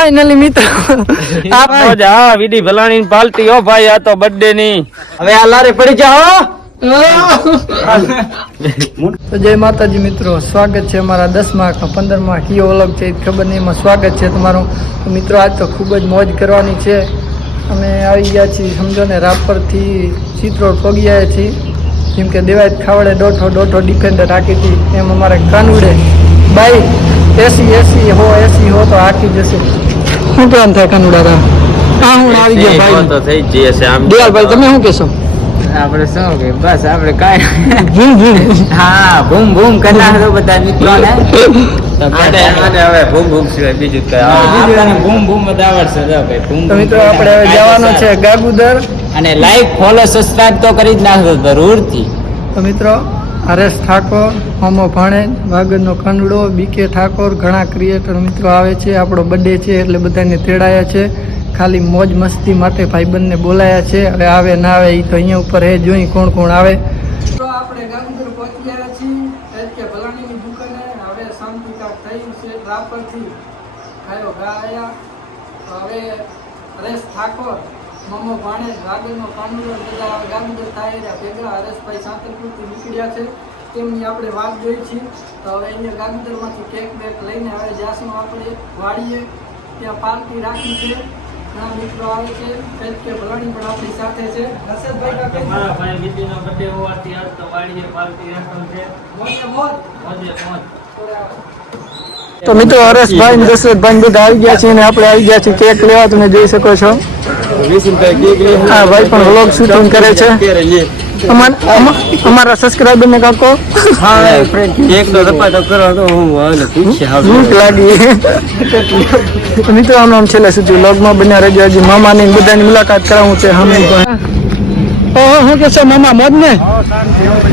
Finally મિત્રો આપો જા વિડી ભલાણી પાલટી હો ભાઈ આ તો બર્થડે ની હવે આ લારે પડી જાઓ. તો જય માતાજી મિત્રો, સ્વાગત છે અમારા 10મા કે 15મા કયો વ્લોગ છે ખબર નહીં, એમાં સ્વાગત છે તમારું. તો મિત્રો આજ તો ખૂબ જ મોજ કરવાની છે. અમે આવી ગયા છીએ સમજો ને રાપરથી ચિત્રોડ પગી આવ્યા છીએ. જેમ કે દેવાય ખાવડે દોઢો ડિફેન્ડર રાખી હતી એમ અમારે કાનુડે બાઈક એસી હો તો હાકી જશે. શું પ્લાન થાય કાનુડા? હા હું આવી ગયો ભાઈ તો થઈ જ જશે આમ. દિવાલભાઈ તમે શું કહેશો? આપણે શું કે બસ આપણે કાઈ હા બૂમ બૂમ કરતા તો બધા મિત્રોને હવે બૂમ બૂમ સિવાય બીજું કઈ આવડે બૂમ બૂમ બધા આવડશે જો ભાઈ બૂમ. તો મિત્રો આપણે હવે જવાનો છે ગાગુદર અને લાઈક ફોલો સબસ્ક્રાઇબ તો કરી જ નાખજો જરૂરથી. તો મિત્રો હરેશ ઠાકોર, હોમો ભાણેજ, વાગડનો કંડડો, બીકે ઠાકોર, ઘણા ક્રિએટર મિત્રો આવે છે. આપણો બર્થડે છે એટલે બધાને તેડાયા છે. ખાલી મોજ મસ્તી માટે ભાઈબંધને બોલાયા છે. હવે આવે ના આવે એ તો અહીંયા ઉપર હે, જોઈ કોણ કોણ આવે. તો આપણે ગાંધીનગર પહોંચી ગયા છીએ કે ભલાણીની દુકાને. હવે શાંતિ કાક થઈ છે રાપરથી ખાયો ઘા આયા. તો હવે હરેશ ઠાકોર, મોમો ભાણેજ, વાગડનો કાનુડો બધા ગાંધીનગર થાય ભેગા હરેશભાઈ સાંતરપુરથી નીકળ્યા છે. તેમની આપણે વાત જોઈ છીએ. તો હવે અહીંયા ગાંધીનગરમાંથી કેક બેક લઈને હવે જાસનું આપણે વાળીએ ત્યાં પાર્ટી રાખી છે. ઘણા મિત્રો આવે છે. કે ભલાણી પણ આપણી સાથે છે. હર્ષદભાઈ મારા ભાઈ વિડીનો બર્થડે હોવાથી આજ તો વાડીએ પાર્ટી રાખવાનું છે. મોજે મોજ. તો મિત્રો હરેશભાઈ ને દશરથભાઈ બધા આવી ગયા છે અને આપણે આવી ગયા છીએ કેક લેવા. તમે જોઈ શકો છો હા ભાઈ પણ વ્લોગ શૂટિંગ કરે છે. અમારા સબસ્ક્રાઇબર ને કાકો ભૂખ લાગી. તો મિત્રો આમ છેલ્લે સુધી વ્લોગમાં બન્યા રહેજો. હજી મામાની બધાની મુલાકાત કરાવું છે. ઓહો શું કે છો મામા, મોજ ને?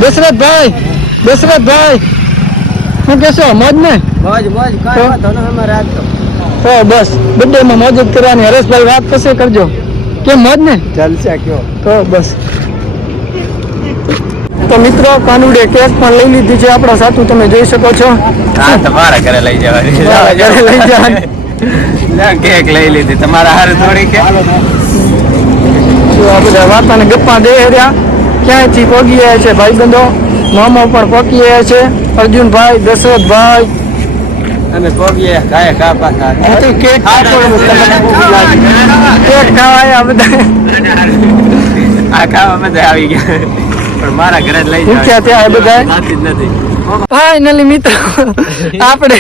દશરથભાઈ શું કે છો, મોજ ને? તો બસ બર્થડે માં મોજ જ કરવાની. હરેશભાઈ વાત કશે કરજો કેમ, મોજ ને? ચાલશે કયો તો બસ. તો મિત્રો કાનુડે કેક પણ લઈ લીધી છે આપણા સાતું, તમે જોઈ શકો છો. હા તમારા ઘરે લઈ જવાની ઘરે લઈ જવાની કેક લઈ લીધી તમારા હારે થોડી કે આ બધા વાર્તા ને ગપ્પા દે રહ્યા. ક્યાંયથી પગી આવ્યા છે ભાઈબંધો, મામા પણ પગી આવ્યા છે. અર્જુનભાઈ, દશરથભાઈ અમે પગીએ કાય કાપા કેક ખાવાયા બધા. આ ખાવા મજા આવી ગયા પણ મારા ઘરે જ લઈ ભૂખ્યા ત્યાં બધા નથી. ફાઇનલી મિત્રો આપણે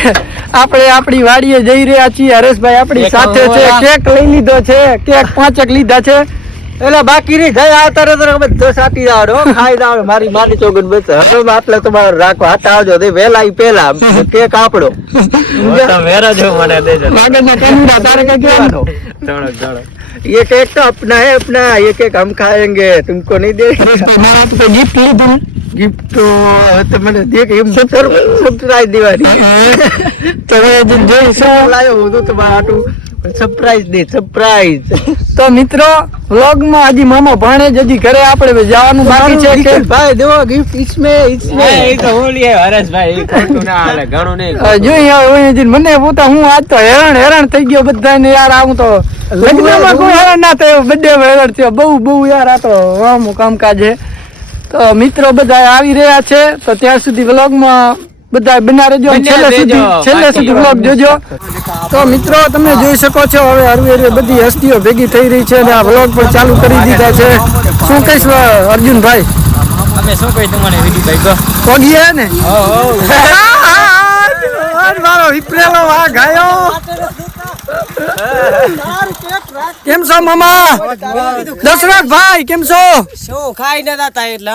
આપણી વાડીએ જઈ રહ્યા છીએ. હરેશભાઈ આપણી સાથે છે. કેક લઈ લીધો છે, કેક 5 લીધા છે. એટલે બાકી ની ગયા આવતા બધો સાટી દાડો ખાઈ દાડો મારી ચોગન બસ. હવે આટલે તમારે રાખો હાથ આવજો વહેલા પેલા કેક આપડો મેરા જો મને દેજો તારે કઈ કહેવાનું? ये केक तो अपना है अपना, ये केक हम खाएंगे, तुमको नहीं दे. गिफ्ट લીધું. गिफ्ट तो मैंने देख એમ સરપ્રાઈઝ દેવાની. તમે જે શું લાયો હું તો તમારા આટું સરપ્રાઈઝ દે સરપ્રાઈઝ. તો મિત્રો વ્લોગ માં હજી મામા ભાણેજ હજી ઘરે આપણે જવાનું બાકી છે કે ભાઈ દેવો ગિફ્ટ ઇસમે એ તો હોલી હરેશભાઈ ખોટું ના હાલે ઘણું નહીં જોઈ હવે મને પોતા હું આજ તો હેરાન થઈ ગયો બધાને યાર. આવું તો લગ્નમાં કોઈ હેરાન ના થયો, બર્થડે હેરાન થયો બહુ યાર. આ તો આમ કામકાજ છે. તો મિત્રો બધા આવી રહ્યા છે. તો ત્યાં સુધી વ્લોગમાં બધા બના રહેજો, છેલ્લે સુધી વ્લોગ જોજો. તો મિત્રો તમે જોઈ શકો છો હવે હરવે બધી હસ્તીઓ ભેગી થઈ રહી છે અને આ વ્લોગ પણ ચાલુ કરી દીધા છે. શું કહીશ અર્જુનભાઈ? અમે શું કહી તમને વિડીભાઈ કહો પગી હે ને મારો વિપરેલો આ ગાયો. કેમ છો મામા? દશરથભાઈ કેમ છો? શું ખાઈ ન દાતા એટલે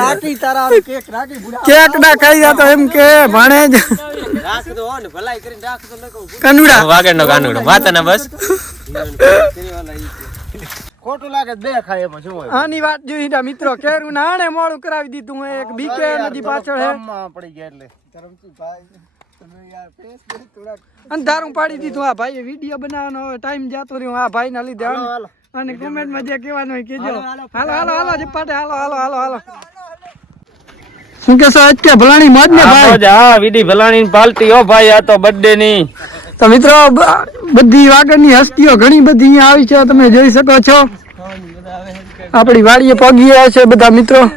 રાકી તારા કેક ના ખાઈ જતો એમ કે ભાણેજ રાખ દો ને ભલાઈ કરીને રાખ દો લકો કાનુડા વાગડનો કાનુડો માતાના બસ ખોટું લાગે બે ખાય એમાં શું હોય. આની વાત જોઈ મિત્રો કેરું નાણે મોડું કરાવી દીધું. એક બીકે નદી પાછળ હે પડી ગયા એટલે ધરમજી ભાઈ તમે યાર ફેસ થોડા અંધારું પાડી દીધું. આ ભાઈ વિડિયો બનાવવાનો ટાઈમ જાતો રહ્યો આ ભાઈ ના લીધે. અને કોમેન્ટ માં જે કહેવાનું હોય કેજો. હાલો જપાટે હાલો. શું કે આજ કે ભલાણી મોજ ને ભાઈ? હા વિડી ભલાણી પાલટી હો ભાઈ આ તો બર્થડે ની તો મિત્રો બધી વાગડની હસ્તીઓ ઘણી બધી અહીંયા આવી છે, તમે જોઈ શકો છો. આપણી વાડીએ પગી રહ્યા છે બધા મિત્રો.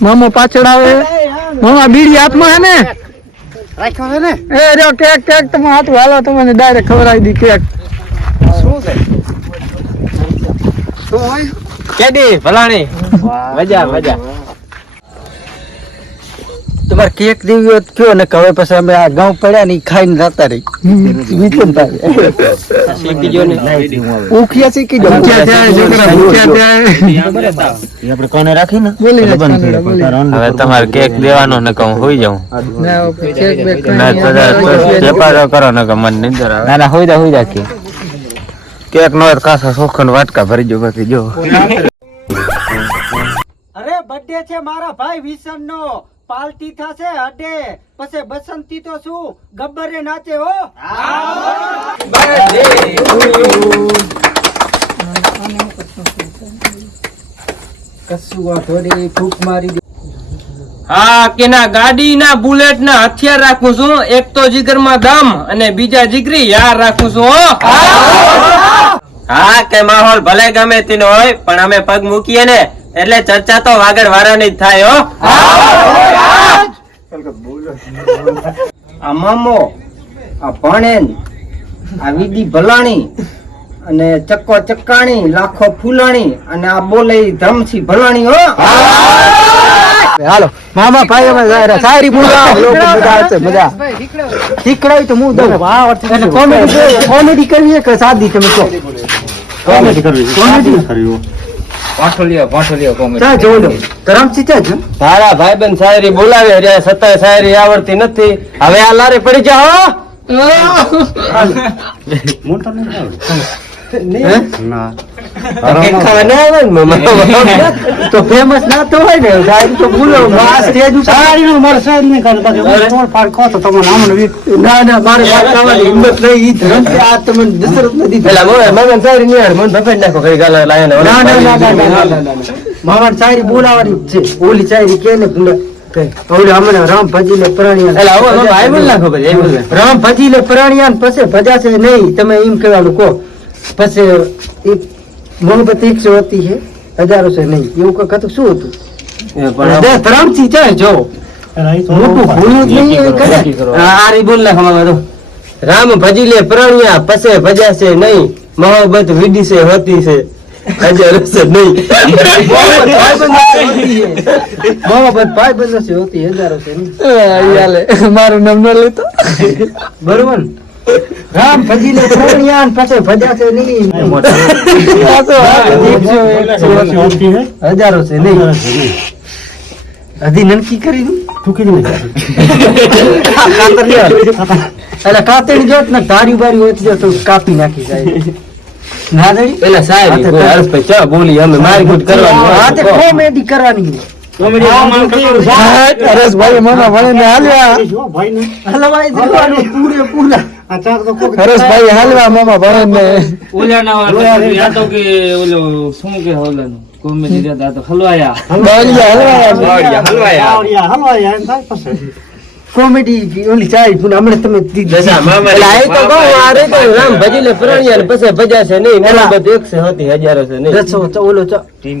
મામો પાછળ આવે. મામા બીડી હાથમાં હે ને રાખ્યો છે ને એ રહ્યો કેક કેક તમે હાથું હાલો તમને ડાયરેક્ટ ખવડાવી દી કેક. શું હોય કેડી ભલાણી મજા મજા. તમારે કેક દેવી હોત કયો ને હવે પછી અમે આ ગાઉં પડ્યા ને ખાઈને જતા રહી શીખી ગયો ને ઉખિયા શીખી ગયો ભૂખ્યા થયા છોકરા, ભૂખ્યા થયા. આપણે કોને રાખીને બોલી નાખ કાનુડા, બોલી નાખ. હવે તમારે કેક દેવાનો ને કહું હોઈ જાઉં ના, કેક બેક ના ખાઈ વેપાર કરો ને કે મને નિંદર આવે. ના ના હોઈ જા કેક નો કાસા સોખન વાટકા ભરી જો બાકી જો. અરે બર્થડે છે મારા ભાઈ વિશન નો, પાર્ટી થશે અડે પછી બસંતી તો શું ગબ્બરે નાચે હો. કશું વાંધો નહીં, ફૂંક મારી દે. હા કે ના ગાડી ના બુલેટ ના હથિયાર રાખું છું, એક તો જીગર માં દમ અને બીજા જીગરી યાર રાખું છું હો. હા કે માહોલ ભલે ગમે તેનો હોય પણ અમે પગ મૂકીએ ને એટલે ચર્ચા તો વાગડ વારાની જ થાય હો. આ મામો, આ ભણેન, આ વિધિ ભલાણી અને ચક્કો ચક્કાણી, લાખો ફૂલાણી અને આ બોલે ઈ ધમસી ભલાણી હો. હાલો મામા ભાઈ અમે સારી પૂરા લોકો બધા હશે મજા શીખડાય તો હું દઉં. કોમેડી કરવી કે સાદી તમે કહો. કોમેડી કરવી ચા જોઈ લો ધરમસી ચા જો તારા ભાઈબંધ શાયરી બોલાવે રે છતાંય શાયરી આવડતી નથી. હવે આ લારે પડી જા તો ફેમસ ના તો હોય ને શાયરી તો બોલો સ્ટેજ ઉપર મારે શાયરી નહીં કરે ના ના મારે વાત કરવાની હિંમત નહીં. ઈ ધરમસી આ તમને દશરથ નથી પેલા મગન શાયરી નહીં આવડે મને ભફેટ નાખો કઈ ગાલા લાયા ને ના ના ના ના ના મામાને શાયરી બોલાવાની છે. ઓલી શાયરી કે ને ઓલી હમણાં રામ ભજી લે પ્રાણિયા એટલે આવો ભાઈ બોલ નાખો પછી એમ બોલે. રામ ભજી લે પ્રાણિયા પછી ભજાશે નહીં તમે એમ કહેવાનું કહો. પછી મોહબ્બત 100 હોતી है हजारों से नहीं એવું કઈ હતું શું હતું ધરમસી છે જો મોટું ભૂલું જ નહીં એ કરે. આ રી બોલ નાખો મામા તો. રામ ભજી લે પ્રાણિયા પસે ભજાશે નહીં, મોહબ્બત વિડી સે હોતી છે હજારો સે નહીં. મોહબ્બત ભાઈ બંધો છે હોતી હજારો છે નહીં. મારું નામ ન લેતો. બરોબર ને? રામ ભજી લે પ્રાણિયા પછી ભજાશે નહીં, હજારો છે નહીં. હજી નનકી કરી એટલે કાતરી જોત ને ધારી બારી હોય તો કાપી નાખી જાય. ના દડી પેલા શાયરી બોલ હર્ષભાઈ ચા બોલી અમે મારી કુટ કરવાની. આ તે કોમેડી કરવાની હરેશભાઈ મને ભણે ને હાલ્યા. હલવાઈ દેવાનું પૂરેપૂરા. હરેશભાઈ હાલવા મામા ભણે ને ઓલાના વાળા તો કે ઓલો શું કે ઓલાનું કોમેડી રહેતા તો હલવાયા બાવળિયા હલવાયા. કોમેડી ઓલી ચાય પુના હમણાં તમે દશા મામા એટલે આ તો કહું આ રે તો રામ ભજી લે પ્રાણિયા ને પછી ભજાશે નહીં, મોહબ્બત 100 હોતી હજારો છે નહીં. રસો ઓલો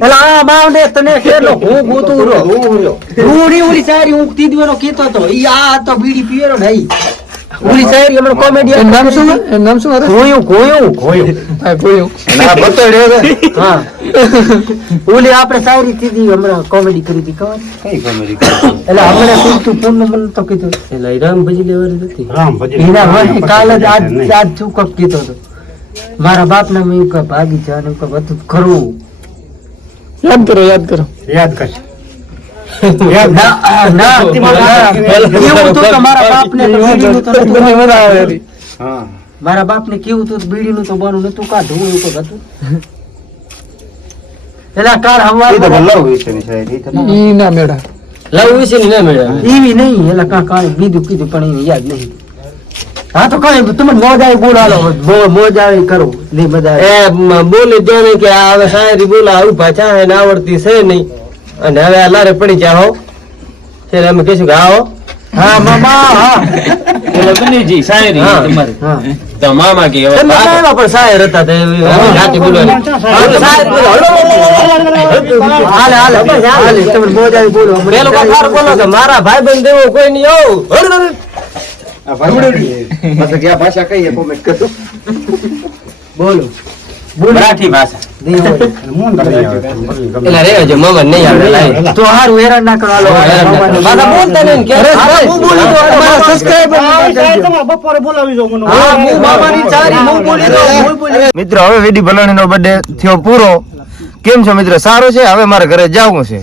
એલા આ બાવને તને કેલો હું ગોતું રો હું ઓલી સારી હું તીદવાનો કેતો તો ઈ આ તો બીડી પીએરો નહીં. ઓલી સારી હમણાં કોમેડી એનું નામ શું? એનું નામ શું? હરેશ? ગોયું હા, ગોયું. ના બતોડ્યો છે. હા ઓલી આપણે સારી તીદી હમણાં કોમેડી કરી હતી ખબર કઈ કોમેડી એટલે હમણાં તું પૂર્ણ મને તો કીધું એટલે રામ ભજી લેવાની નથી. એના હોય કાલ જ આજ ચૂકક કીધો તો મારા બાપ ના મેં કે ભાગી જવાનું કે બધું કરવું. યાદ કરો, યાદ કરો. મારા બાપ ને કેવું હતું બીડી નું તો બનું નતું કાઢવું એવું તો હતું. પેલા કાળ હવા ઈ ના મેળા. લવ વિશે ની ના મળ્યા. એવી નહીં એલા કા કાળ બીજું કીધું પણ એને યાદ નહીં. હા તો કઈ તમે મોજ આવી બોલાવો મોજ આવી કરો નહીં બધા એ બોલી દો ને કે આ હવે શાયરી બોલા આવું ભાષા હે ને આવડતી છે નહીં અને હવે આ લારે પડી જાઓ. એટલે અમે કહીશું કે આવો હા મામા હા બોલો બનીજી શાયરી હા. તમારી હા તો મામા કે હવે તમે બાપ- કયા પણ શાયર હતા તે રાતે બોલવાની શાયર બોલો હાલે હાલે હાલે તમે મોજ આવી બોલો પેલો કથાર બોલો કે મારા ભાઈબંધ દેવો કોઈ નહીં બોલો મરાઠી ભાષા એલા રે જો મામા નહીં આવે લાય તો હારું હેરાન ના કરો હાલો મારા બોલતા નહીં કે હું બોલી તો મારા સબસ્ક્રાઇબર બપોરે બોલાવી દો મને હા હું મામાની ચારી હું બોલી તો હું બોલી મિત્રો હવે વીડી ભલાણી નો બર્થડે થયો પૂરો. કેમ છો મિત્રો? સારો છે. હવે મારે ઘરે જવું છે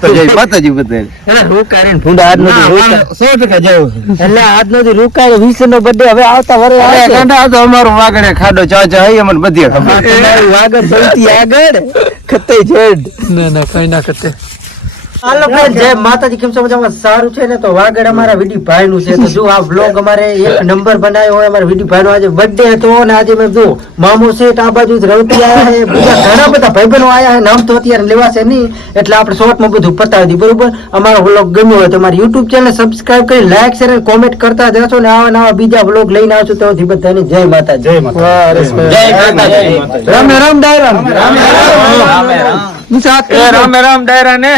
તો જય માતાજી બધાને. રૂકારીને ભૂંડા આજ નથી રૂકા 100% જવું છે. એટલે આજ નથી રૂકાય 20 નો બર્થડે હવે આવતા વરે અરે આવશે ગાંડા આ તો અમારો વાગડે ખાડો ચાચા હઈ અમને બધી ખબર. તમારું વાગડ સૌથી આગળ ખતે જેડ ના ના કઈ ના કરતે હાલો ફ્રેન્ડ જય માતાજી. કેમ છો મજામાં? સારું છે ને? તો વાગડ અમારા વિડી ભાઈ નું છે તો જો આ વ્લોગ અમારે એક નંબર બનાવ્યો હોય અમારા વિડી ભાઈ નો આજે બર્થડે હતો અને આજે મેં જો મામો સેઠ આ બાજુ રવતી આયા છે બીજા ઘણા બધા ભાઈબંધો આયા છે નામ તો અત્યારે લેવાશે નહીં એટલે આપણે શોર્ટ માં બધું પતાવી દી બરોબર. અમારો વ્લોગ ગમ્યો હોય તો અમારી YouTube ચેનલ સબસ્ક્રાઇબ કરી લાઈક શેર અને કોમેન્ટ કરતા જશો ને આવા નવા બીજા વ્લોગ લઈને આવશું તો બધાને જય માતાજી. જય માતાજી. રામ રામ ડાયરા રામે રામ. રામે રામ ડાયરા ને